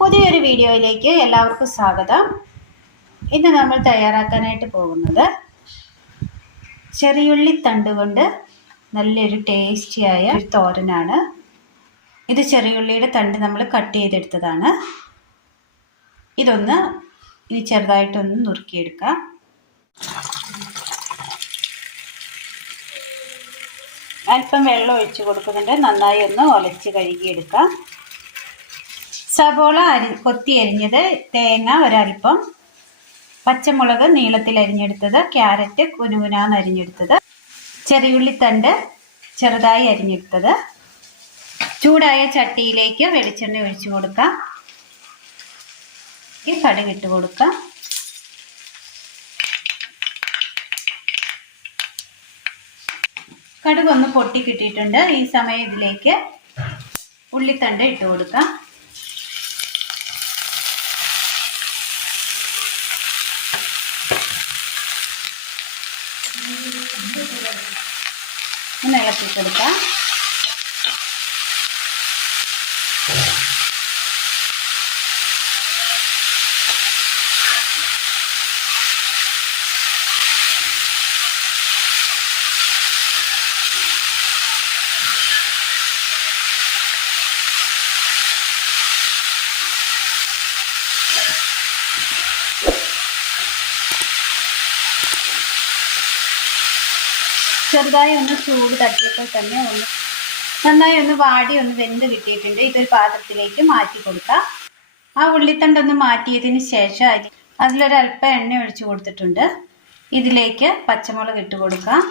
പുതിയൊരു വീഡിയോയിലേക്ക് എല്ലാവർക്കും സ്വാഗതം. ഇന്ന് നമ്മൾ തയ്യാറാക്കാനായിട്ട് പോകുന്നത് ചെറിയുള്ളി തണ്ട് കൊണ്ട് നല്ലൊരു ടേസ്റ്റിയായ ഒരു തോരനാണ്. ഇത് ചെറിയുള്ളിയുടെ തണ്ട് നമ്മൾ കട്ട് ചെയ്തെടുത്തതാണ്. ഇതൊന്ന് ഇനി ചെറുതായിട്ടൊന്ന് നുറുക്കിയെടുക്കാം. അല്പം വെള്ളം ഒഴിച്ച് കൊടുക്കുന്നുണ്ട്. നന്നായി ഒന്ന് ഉലച്ച് കഴുകിയെടുക്കാം. സബോള കൊത്തി അരിഞ്ഞത്, തേങ്ങ ഒരൽപ്പം, പച്ചമുളക് നീളത്തിൽ അരിഞ്ഞെടുത്തത്, ക്യാരറ്റ് കുനുകുനാന്ന് അരിഞ്ഞെടുത്തത്, ചെറിയുള്ളിത്തണ്ട് ചെറുതായി അരിഞ്ഞെടുത്തത്. ചൂടായ ചട്ടിയിലേക്ക് വെളിച്ചെണ്ണ ഒഴിച്ചു കൊടുക്കാം. കടുകിട്ട് കൊടുക്കാം. കടുകൊന്ന് പൊട്ടി കിട്ടിയിട്ടുണ്ട്. ഈ സമയം ഇതിലേക്ക് ഉള്ളിത്തണ്ട് ഇട്ട് കൊടുക്കാം. ഒന്ന് ഇളക്കി കൊടുക്കാം. ചെറുതായി ഒന്ന് ചൂട് തട്ടിയപ്പോൾ തന്നെ നന്നായി ഒന്ന് വാടി ഒന്ന് വെന്ത് കിട്ടിയിട്ടുണ്ട്. ഇതൊരു പാത്രത്തിലേക്ക് മാറ്റി കൊടുക്കാം. ആ ഉള്ളിത്തണ്ടൊന്ന് മാറ്റിയതിന് ശേഷം അതിലൊരല്പം എണ്ണ ഒഴിച്ചു കൊടുത്തിട്ടുണ്ട്. ഇതിലേക്ക് പച്ചമുളക് ഇട്ട് കൊടുക്കാം.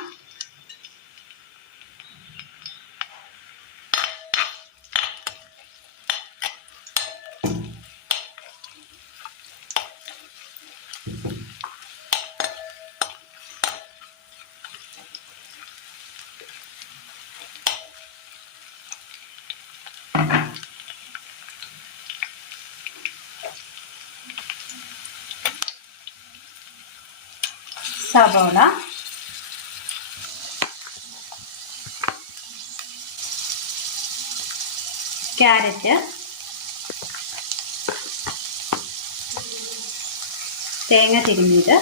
സവോള, ക്യാരറ്റ്, തേങ്ങ തിരുമ്മിയത്,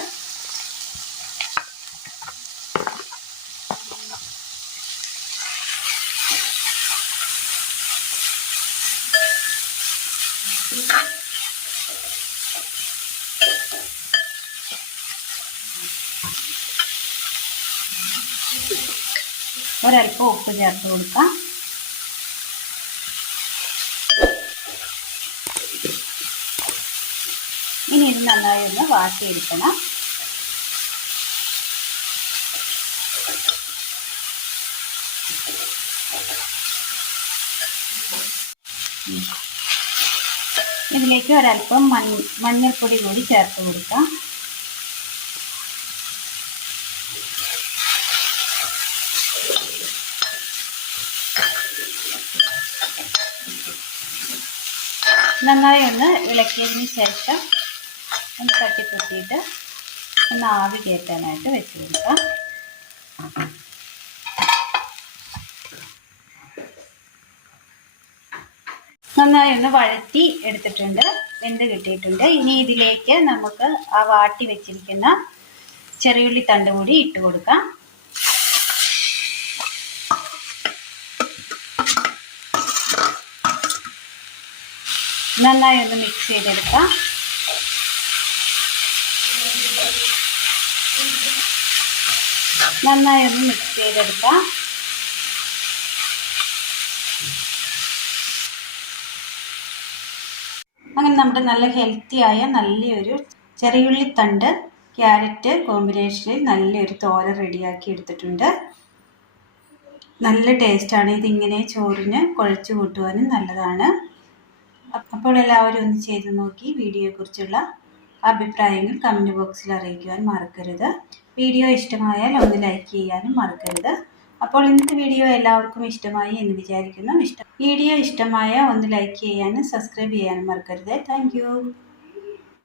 ഒരൽപ്പം ഉപ്പ് ചേർത്ത് കൊടുക്കാം. ഇനി ഇത് നന്നായി ഒന്ന് വാട്ടിയെടുക്കണം. ഇതിലേക്ക് ഒരൽപ്പം മഞ്ഞൾപ്പൊടി കൂടി ചേർത്ത് കൊടുക്കാം. നന്നായി ഒന്ന് ഇളക്കിയതിന് ശേഷം ഒന്ന് തട്ടിപ്പൊത്തിയിട്ട് ഒന്ന് ആവി കയറ്റാനായിട്ട് വെച്ച് കൊടുക്കാം. നന്നായി ഒന്ന് വഴറ്റി എടുത്തിട്ടുണ്ട്, വെന്ത് കിട്ടിയിട്ടുണ്ട്. ഇനി ഇതിലേക്ക് നമുക്ക് ആ വാട്ടി വെച്ചിരിക്കുന്ന ചെറിയുള്ളി തണ്ട് കൂടി ഇട്ട് കൊടുക്കാം. നന്നായി ഒന്ന് മിക്സ് ചെയ്തെടുക്കാം. നന്നായി ഒന്ന് മിക്സ് ചെയ്തെടുക്കാം. അങ്ങനെ നമ്മുടെ നല്ല ഹെൽത്തിയായ നല്ലൊരു ചെറിയുള്ളിത്തണ്ട് ക്യാരറ്റ് കോമ്പിനേഷനിൽ നല്ലൊരു തോരൻ റെഡിയാക്കി എടുത്തിട്ടുണ്ട്. നല്ല ടേസ്റ്റാണ്. ഇതിങ്ങനെ ചോറിന് കുഴച്ച് കൂട്ടുവാനും നല്ലതാണ്. അപ്പോൾ എല്ലാവരും ഒന്ന് ചെയ്ത് നോക്കി വീഡിയോയെക്കുറിച്ചുള്ള അഭിപ്രായങ്ങൾ കമൻറ്റ് ബോക്സിൽ അറിയിക്കുവാൻ മറക്കരുത്. വീഡിയോ ഇഷ്ടമായാൽ ഒന്ന് ലൈക്ക് ചെയ്യാനും മറക്കരുത്. അപ്പോൾ ഇന്നത്തെ വീഡിയോ എല്ലാവർക്കും ഇഷ്ടമായി എന്ന് വിചാരിക്കുന്നു. വീഡിയോ ഇഷ്ടമായ ഒന്ന് ലൈക്ക് ചെയ്യാനും സബ്സ്ക്രൈബ് ചെയ്യാനും മറക്കരുത്. താങ്ക്